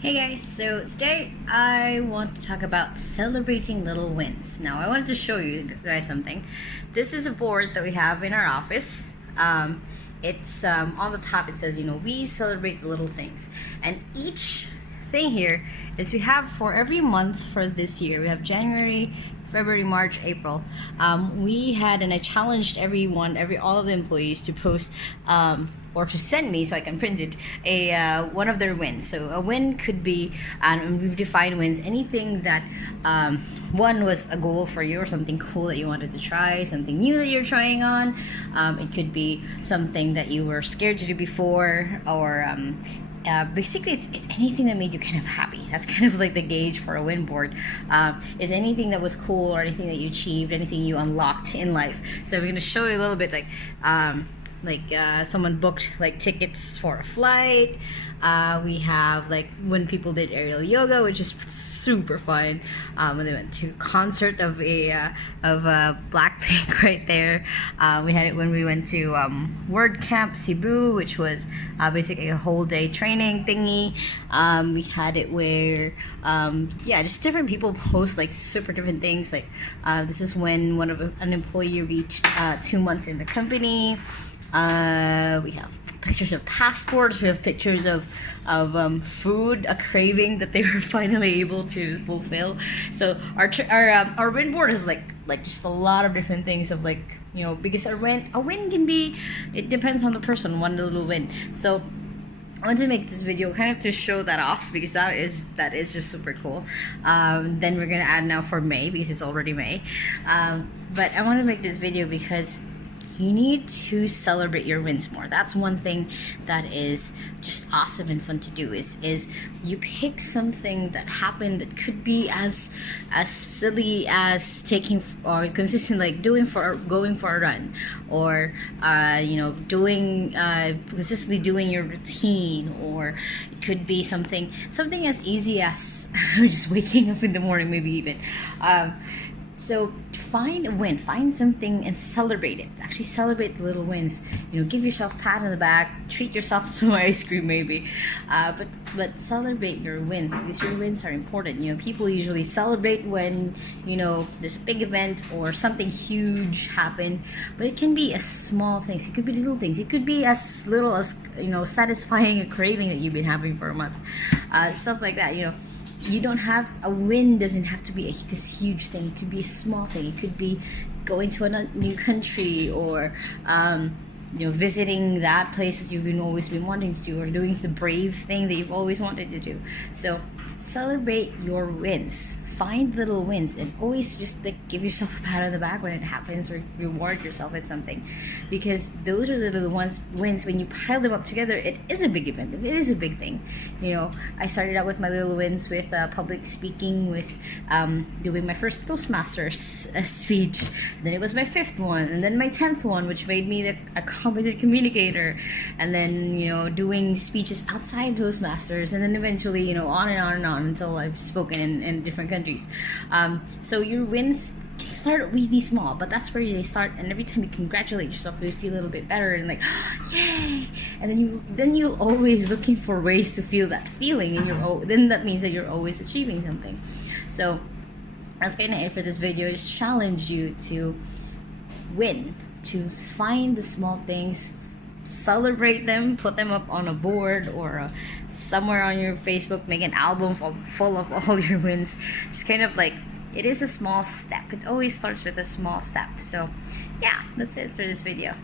Hey guys, so today I want to talk about celebrating little wins. Now, I wanted to show you guys something. This is a board that we have in our office. It's on the top, it says, we celebrate the little things. And each thing here is we have for every month for this year, we have January, February, March, April. We had, and I challenged all of the employees to post or to send me so I can print it one of their wins. So a win could be, and we've defined wins, anything that one was a goal for you or something cool that you wanted to try, something new that you're trying on. It could be something that you were scared to do before, or basically it's anything that made you kind of happy. That's kind of like the gauge for a win board. Is anything that was cool or anything that you achieved, anything you unlocked in life. So we're going to show you a little bit like someone booked like tickets for a flight. We have like when people did aerial yoga, which is super fun. When they went to concert of Blackpink right there. We had it when we went to Word Camp Cebu, which was basically a whole day training thingy. We had it where just different people post like super different things. Like this is when an employee reached 2 months in the company. We have pictures of passports. We have pictures of food, a craving that they were finally able to fulfill. So our win board is like just a lot of different things of because a win can be, it depends on the person, one little win. So I want to make this video kind of to show that off, because that is just super cool. Then we're gonna add now for May, because it's already May. But I want to make this video because you need to celebrate your wins more. That's one thing that is just awesome and fun to do, is you pick something that happened that could be as silly as taking or consistent, like going for a run, or doing consistently doing your routine, or it could be something as easy as just waking up in the morning, maybe even. So find a win, find something and celebrate it. Actually celebrate the little wins. Give yourself a pat on the back, treat yourself to some ice cream maybe. But celebrate your wins, because your wins are important. People usually celebrate when, there's a big event or something huge happen. But it can be as small things. It could be little things. It could be as little as, satisfying a craving that you've been having for a month. Stuff like that, You don't have a win, doesn't have to be this huge thing. It could be a small thing. It could be going to a new country, or visiting that place that you've always been wanting to do, or doing the brave thing that you've always wanted to do. So celebrate your wins. Find little wins, and always just give yourself a pat on the back when it happens, or reward yourself at something, because those are the wins. When you pile them up together, it is a big event. It is a big thing. I started out with my little wins with public speaking, with doing my first Toastmasters speech. Then it was my 5th one, and then my 10th one, which made me a competent communicator. And then doing speeches outside Toastmasters, and then eventually on and on and on until I've spoken in different countries. So your wins can start really small, but that's where they start. And every time you congratulate yourself, you feel a little bit better and like, yay! And then you're always looking for ways to feel that feeling, and then that means that you're always achieving something. So that's kind of it for this video. I just challenge you to win, to find the small things, celebrate them, put them up on a board or somewhere on your Facebook, make an album full of all your wins. It's kind of like, it is a small step. It always starts with a small step. So yeah, that's it for this video.